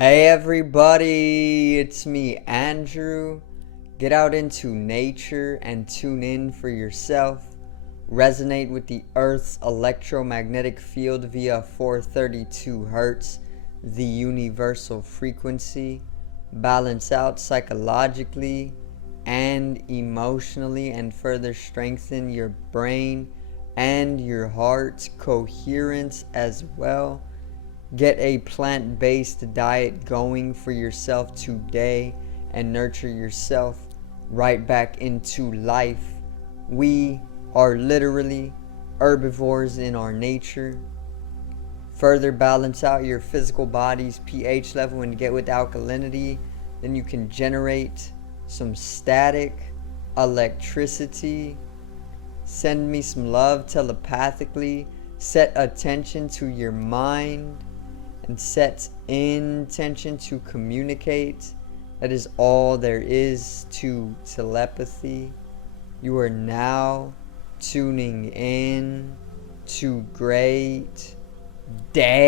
Hey everybody, it's me Andrew. Get out into nature and tune in for yourself. Resonate with the Earth's electromagnetic field via 432 Hertz, the universal frequency. Balance out psychologically and emotionally and further strengthen your brain and your heart's coherence as well. Get a plant-based diet going for yourself today and nurture yourself right back into life. We are literally herbivores in our nature. Further balance out your physical body's pH level and get with alkalinity. Then you can generate some static electricity. Send me some love telepathically. Set attention to your mind and set intention to communicate. That is all there is to telepathy. You are now tuning in to great days.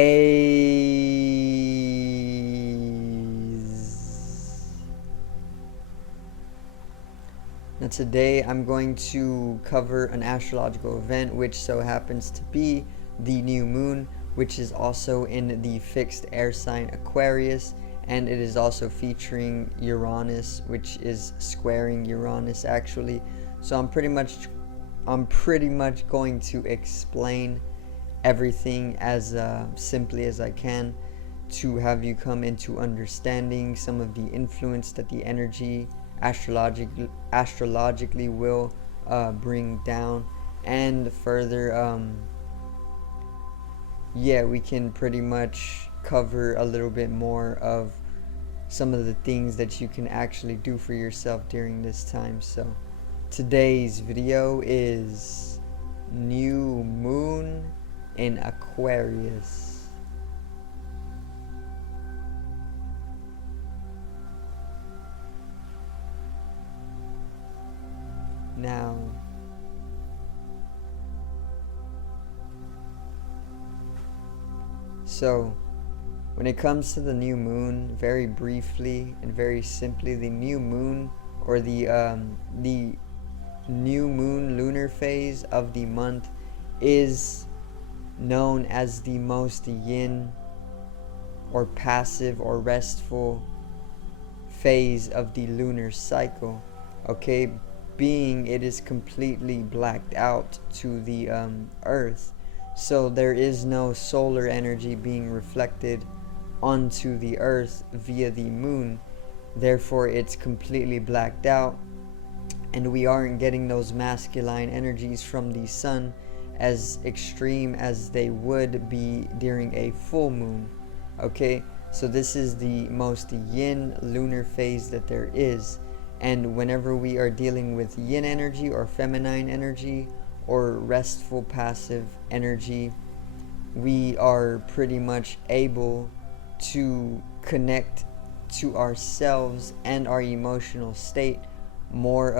Now today I'm going to cover an astrological event which so happens to be the new moon, which is also in the fixed air sign Aquarius, and it is also featuring Uranus, which is squaring Uranus actually. So I'm pretty much going to explain everything as simply as I can to have you come into understanding some of the influence that the energy astrologically will bring down, and further we can pretty much cover a little bit more of some of the things that you can actually do for yourself during this time. So today's video is new moon in Aquarius. Now, so when it comes to the new moon, very briefly and very simply, the new moon, or the new moon lunar phase of the month, is known as the most yin or passive or restful phase of the lunar cycle. Okay, being it is completely blacked out to the earth. So there is no solar energy being reflected onto the earth via the moon. Therefore it's completely blacked out, and we aren't getting those masculine energies from the sun as extreme as they would be during a full moon. Okay, so this is the most yin lunar phase that there is, and whenever we are dealing with yin energy or feminine energy or restful passive energy, we are pretty much able to connect to ourselves and our emotional state more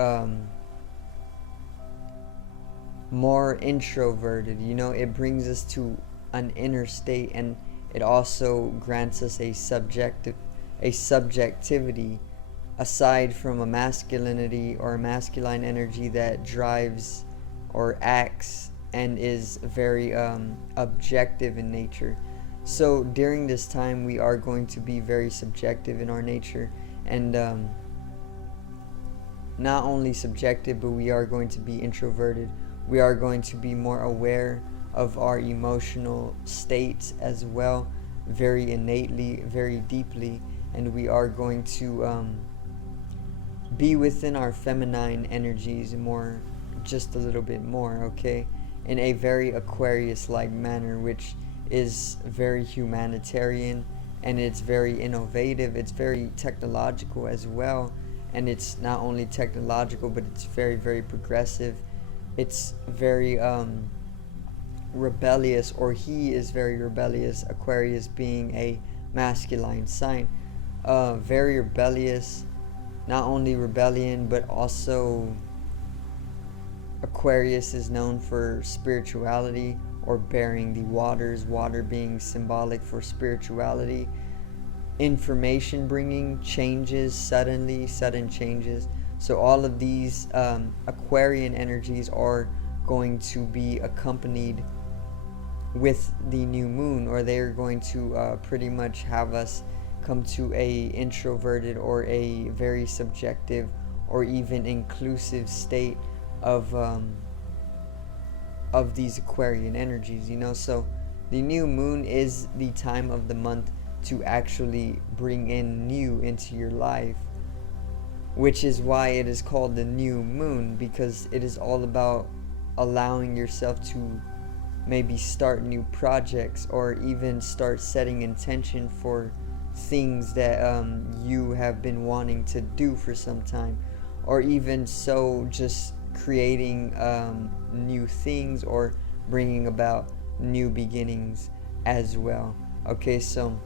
introverted. It brings us to an inner state, and it also grants us a subjectivity aside from a masculinity or a masculine energy that drives or acts and is very objective in nature. So during this time we are going to be very subjective in our nature, and not only subjective, but we are going to be introverted. We are going to be more aware of our emotional states as well, very innately, very deeply, and we are going to be within our feminine energies more, just a little bit more, okay, in a very Aquarius-like manner, which is very humanitarian, and it's very innovative, it's very technological as well, and it's not only technological, but it's very, very progressive. It's very rebellious, or he is very rebellious, Aquarius being a masculine sign. Very rebellious, not only rebellion, but also Aquarius is known for spirituality, or bearing the waters, water being symbolic for spirituality. information bringing changes, sudden changes. So all of these Aquarian energies are going to be accompanied with the new moon, or they're going to pretty much have us come to a introverted or a very subjective or even inclusive state of these Aquarian energies, you know. So the new moon is the time of the month to actually bring in new into your life, which is why it is called the new moon, because it is all about allowing yourself to maybe start new projects or even start setting intention for things that you have been wanting to do for some time, or even so just creating new things or bringing about new beginnings as well. Okay, so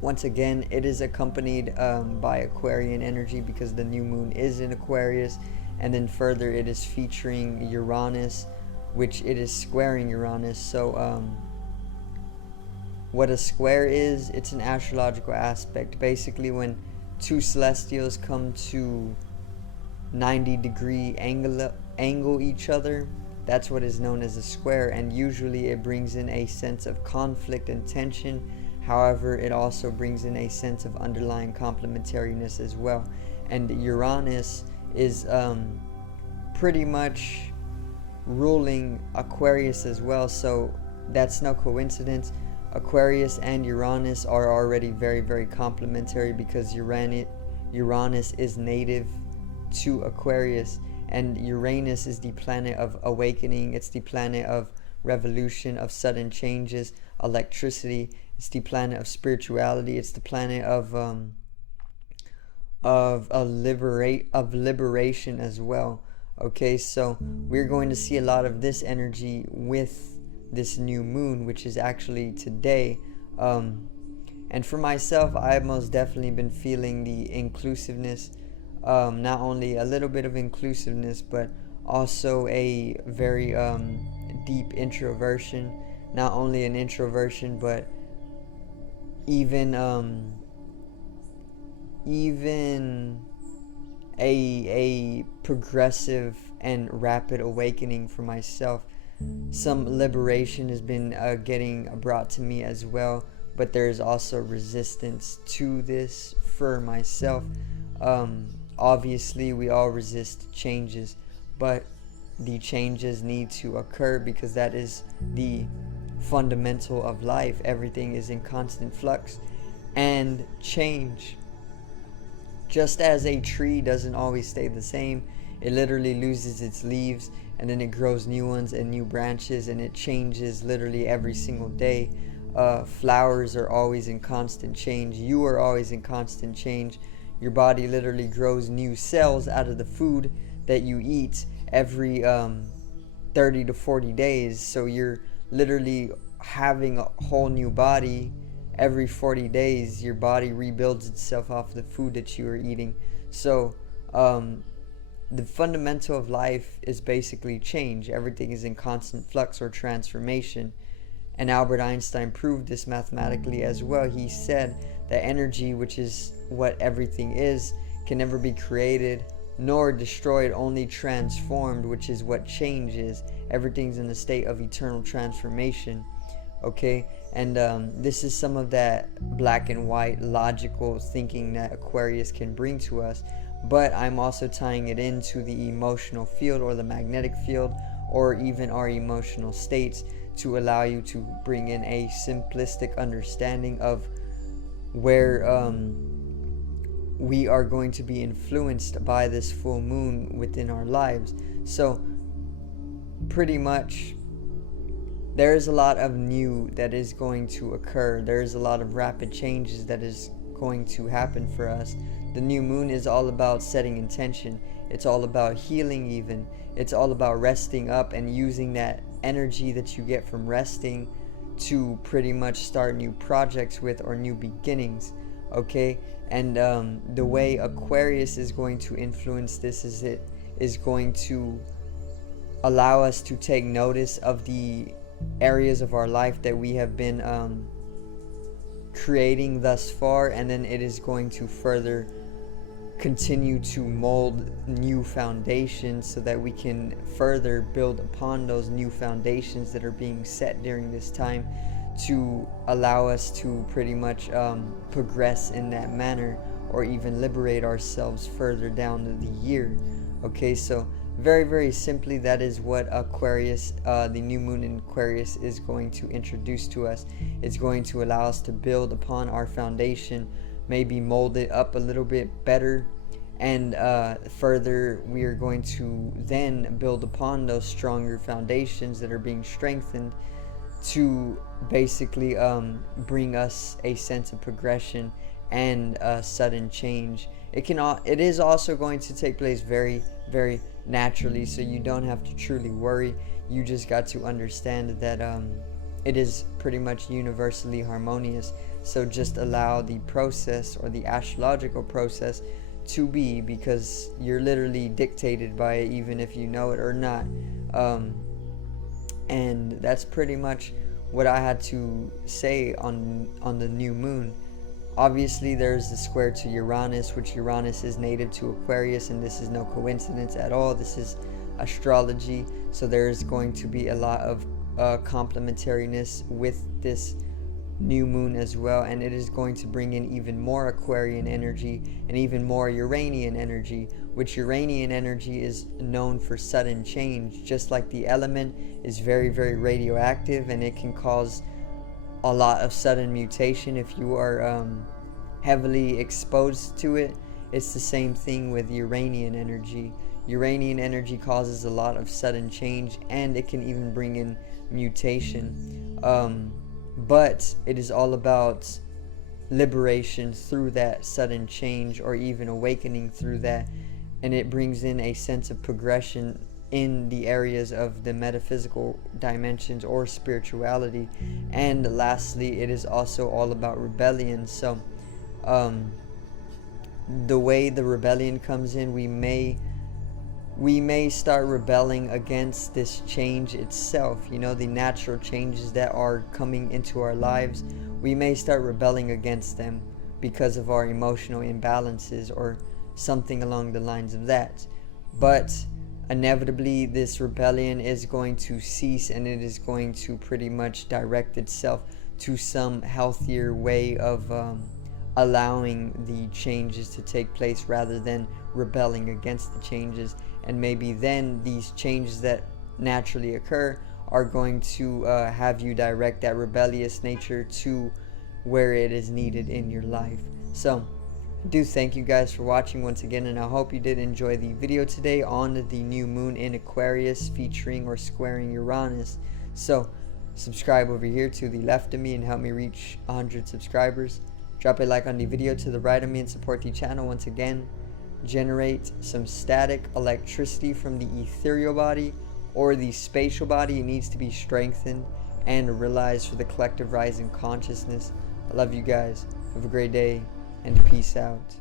once again, it is accompanied by Aquarian energy because the new moon is in Aquarius, and then further it is featuring Uranus, which it is squaring Uranus. So what a square is, it's an astrological aspect. Basically, when two celestials come to 90-degree angle each other, that's what is known as a square, and usually it brings in a sense of conflict and tension. However, it also brings in a sense of underlying complementariness as well. And Uranus is pretty much ruling Aquarius as well, so that's no coincidence. Aquarius and Uranus are already very, very complementary because Uranus is native to Aquarius, and Uranus is the planet of awakening. It's the planet of revolution, of sudden changes, electricity. It's the planet of spirituality. It's the planet of liberation as well. Okay, so we're going to see a lot of this energy with this new moon, which is actually today. And for myself, I've most definitely been feeling the inclusiveness, not only a little bit of inclusiveness, but also a very deep introversion. Not only an introversion, but even a progressive and rapid awakening for myself. Some liberation has been getting brought to me as well, but there is also resistance to this for myself. Obviously, we all resist changes, but the changes need to occur because that is the fundamental of life. Everything is in constant flux and change. Just as a tree doesn't always stay the same, it literally loses its leaves and then it grows new ones and new branches, and it changes literally every single day. Flowers are always in constant change. You are always in constant change. Your body literally grows new cells out of the food that you eat every 30 to 40 days. So you're literally having a whole new body every 40 days. Your body rebuilds itself off the food that you are eating. So the fundamental of life is basically change. Everything is in constant flux or transformation. And Albert Einstein proved this mathematically as well. He said that energy, which is what everything is, can never be created nor destroyed, only transformed, which is what change is. Everything's in a state of eternal transformation. Okay, and this is some of that black and white logical thinking that Aquarius can bring to us, but I'm also tying it into the emotional field or the magnetic field or even our emotional states to allow you to bring in a simplistic understanding of where we are going to be influenced by this full moon within our lives. So pretty much there is a lot of new that is going to occur. There is a lot of rapid changes that is going to happen for us. The new moon is all about setting intention. It's all about healing even. It's all about resting up and using that energy that you get from resting to pretty much start new projects with or new beginnings. Okay? And the way Aquarius is going to influence this is it is going to allow us to take notice of the areas of our life that we have been creating thus far, and then it is going to further continue to mold new foundations so that we can further build upon those new foundations that are being set during this time, to allow us to pretty much progress in that manner, or even liberate ourselves further down the year. Okay, so very, very simply, that is what Aquarius, the new moon in Aquarius, is going to introduce to us. It's going to allow us to build upon our foundation, maybe mold it up a little bit better, and further we are going to then build upon those stronger foundations that are being strengthened, to basically bring us a sense of progression and sudden change. It is also going to take place very, very naturally, so you don't have to truly worry. You just got to understand that it is pretty much universally harmonious. So just allow the process, or the astrological process, to be, because you're literally dictated by it, even if you know it or not. And that's pretty much what I had to say on the new moon. Obviously, there's the square to Uranus, which Uranus is native to Aquarius, and this is no coincidence at all. This is astrology, so there's going to be a lot of complementariness with this new moon as well, and it is going to bring in even more Aquarian energy and even more Uranian energy, which Uranian energy is known for sudden change. Just like the element is very, very radioactive, and it can cause a lot of sudden mutation if you are heavily exposed to it. It's the same thing with Uranian energy. Uranian energy causes a lot of sudden change, and it can even bring in mutation. But it is all about liberation through that sudden change, or even awakening through that, and it brings in a sense of progression in the areas of the metaphysical dimensions or spirituality. And lastly, it is also all about rebellion. So the way the rebellion comes in, we may start rebelling against this change itself, the natural changes that are coming into our lives. We may start rebelling against them because of our emotional imbalances or something along the lines of that. But inevitably, this rebellion is going to cease, and it is going to pretty much direct itself to some healthier way of allowing the changes to take place, rather than rebelling against the changes. And maybe then these changes that naturally occur are going to have you direct that rebellious nature to where it is needed in your life. So I do thank you guys for watching once again, and I hope you did enjoy the video today on the new moon in Aquarius, featuring or squaring Uranus. So subscribe over here to the left of me and help me reach 100 subscribers. Drop a like on the video to the right of me and support the channel once again. Generate some static electricity from the ethereal body or the spatial body. It needs to be strengthened and realized for the collective rising consciousness. I love you guys. Have a great day, and peace out.